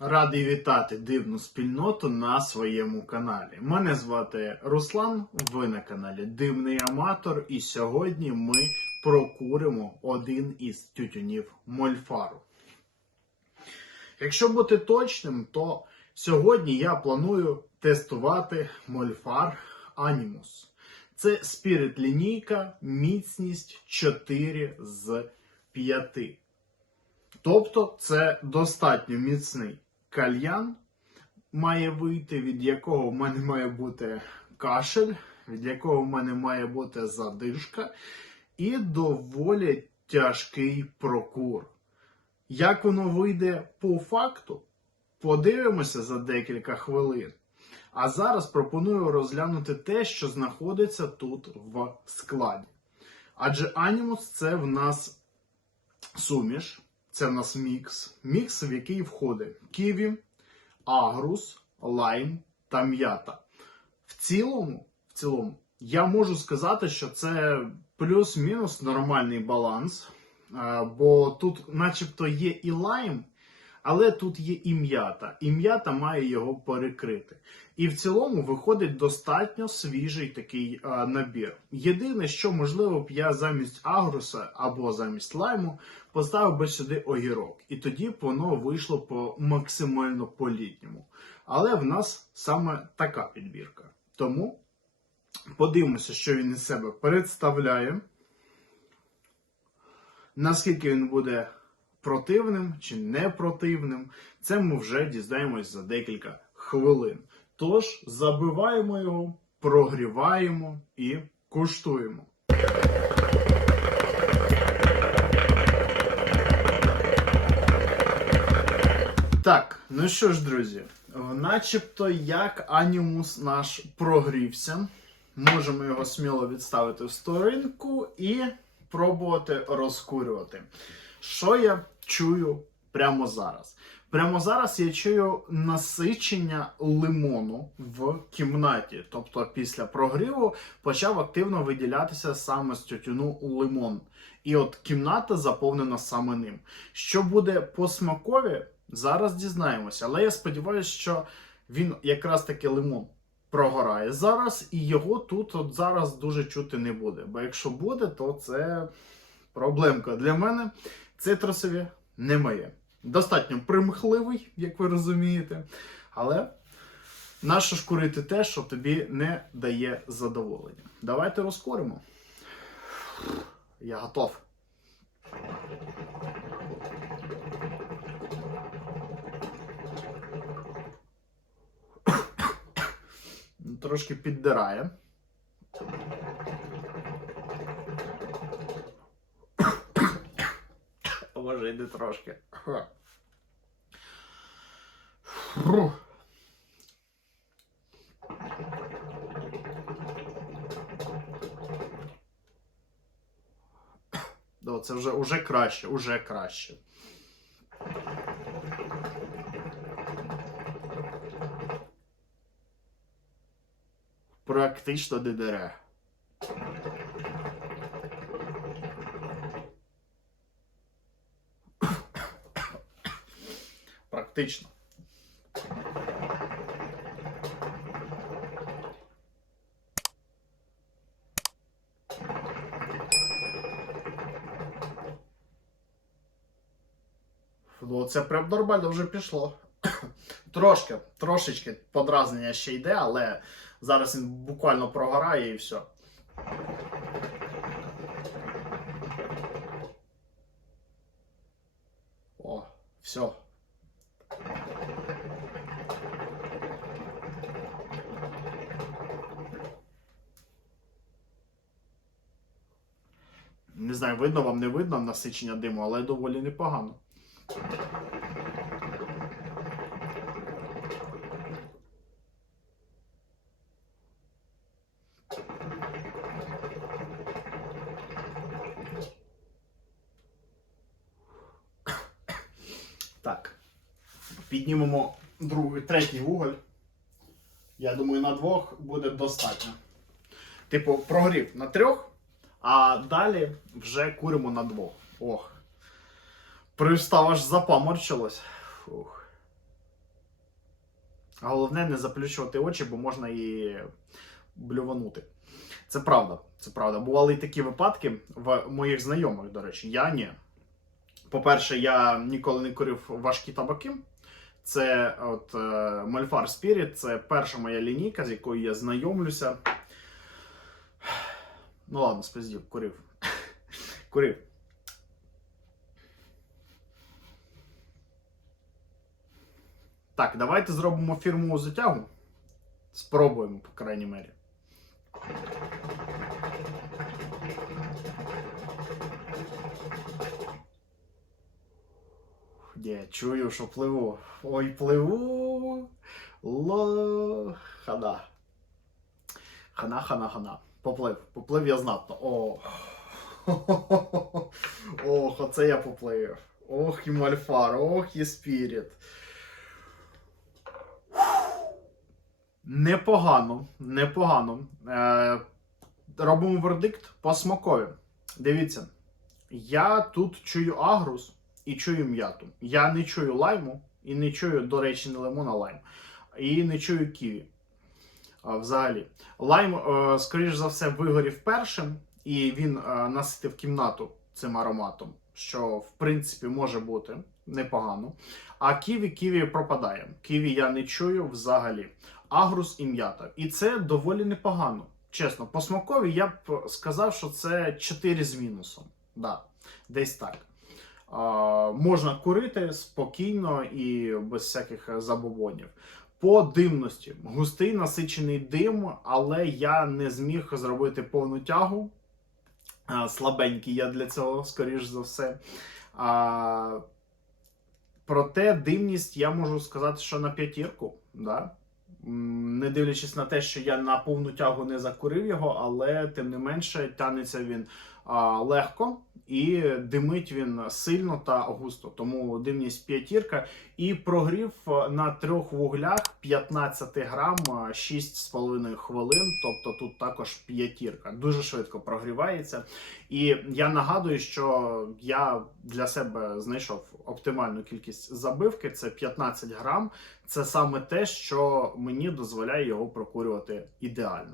Радий вітати дивну спільноту на своєму каналі. Мене звати Руслан. Ви на каналі Дивний Аматор, і сьогодні ми прокуримо один із тютюнів Мольфару. Якщо бути точним, то сьогодні я планую тестувати Мольфар Animus. Це спірит лінійка, міцність 4 з 5. Тобто це достатньо міцний кальян має вийти, від якого в мене має бути кашель, від якого в мене має бути задишка, і доволі тяжкий прокур. Як воно вийде по факту, подивимося за декілька хвилин. А зараз пропоную розглянути те, що знаходиться тут в складі. Адже анімус це в нас суміш, це в нас мікс. Мікс, в який входить ківі, агрус, лайм та м'ята. В цілому, в цілому, я можу сказати, що це плюс-мінус нормальний баланс. е, Бо тут, начебто, є і лайм, але тут є і м'ята. І м'ята має його перекрити. І в цілому виходить достатньо свіжий такий е, набір. Єдине, що можливо б я замість агруса або замість лайму поставив би сюди огірок, і тоді б воно вийшло по максимально по-літньому. Але в нас саме така підбірка. Тому подивимося, що він із себе представляє. Наскільки він буде противним чи не противним, це ми вже дізнаємось за декілька хвилин. Тож забиваємо його, прогріваємо і куштуємо. Так, ну що ж, друзі, начебто як анімус наш прогрівся. Можемо його сміло відставити в сторінку і пробувати розкурювати. Що я чую прямо зараз? Прямо зараз я чую насичення лимону в кімнаті. Тобто після прогріву почав активно виділятися саме з тютюну лимон. І от кімната заповнена саме ним. Що буде по смакові, зараз дізнаємося. Але я сподіваюся, що він якраз таки лимон прогорає зараз, і його тут от зараз дуже чути не буде. Бо якщо буде, то це проблемка для мене. Цитрусові не моє. Достатньо примхливий, як ви розумієте. Але нащо ж курити те, що тобі не дає задоволення? Давайте розкуримо. Я готов. Трошки піддирає. Може, йди трошки. Фу. Да, це вже уже краще, уже краще. Практично не дере. Практично. Ну, це прям нормально вже пішло. Трошки, трошечки подразнення ще йде, але зараз він буквально прогорає і все. О, все. Не знаю, видно вам не видно насичення диму, але доволі непогано. Так. Піднімемо другий, третій вуголь. Я думаю, на двох буде достатньо. Типу, прогрів на трьох, а далі вже куримо на двох. Ох. Привстав аж запаморчилось. Фух. Головне не заплющувати очі, бо можна і блюванути. Це правда. Це правда. Бували і такі випадки в моїх знайомих, до речі. Я ні. По-перше, я ніколи не курив важкі табаки. Це от е, Мольфар Spirit, це перша моя лінійка, з якою я знайомлюся. Ну ладно, спиздів, курив. курив. Так, давайте зробимо фірмову затягу. Спробуємо, по крайній мері. Я чую, що пливу. Ой, пливу. Ло. Хана. Хана, хана, хана. Поплив. Поплив я знатно. О. Ох, оце я поплив. Ох, і мальфар, ох, і спіріт. Непогано, непогано. Е, робимо вердикт по смакові. Дивіться, я тут чую агрус і чую м'яту. Я не чую лайму і не чую, до речі, не лимон, а лайм. І не чую ківі. Взагалі. Лайм, е, скоріш за все, вигорів першим, і він е, наситив кімнату цим ароматом, що в принципі може бути непогано. А ківі ківі пропадає. Ківі я не чую взагалі. Агрус і м'ята. І це доволі непогано. Чесно, по смакові я б сказав, що це 4 з мінусом. Да, десь так. А, можна курити спокійно і без всяких забобонів. По димності густий насичений дим, але я не зміг зробити повну тягу. Слабенький я для цього, скоріш за все. А, проте димність я можу сказати, що на п'ятірку. Да? Не дивлячись на те, що я на повну тягу не закурив його, але тим не менше тянеться він а, легко і димить він сильно та густо. Тому димність п'ятірка. І прогрів на трьох вуглях 15 грам 6,5 хвилин. Тобто тут також п'ятірка. Дуже швидко прогрівається. І я нагадую, що я для себе знайшов оптимальну кількість забивки. Це 15 грам. Це саме те, що мені дозволяє його прокурювати ідеально.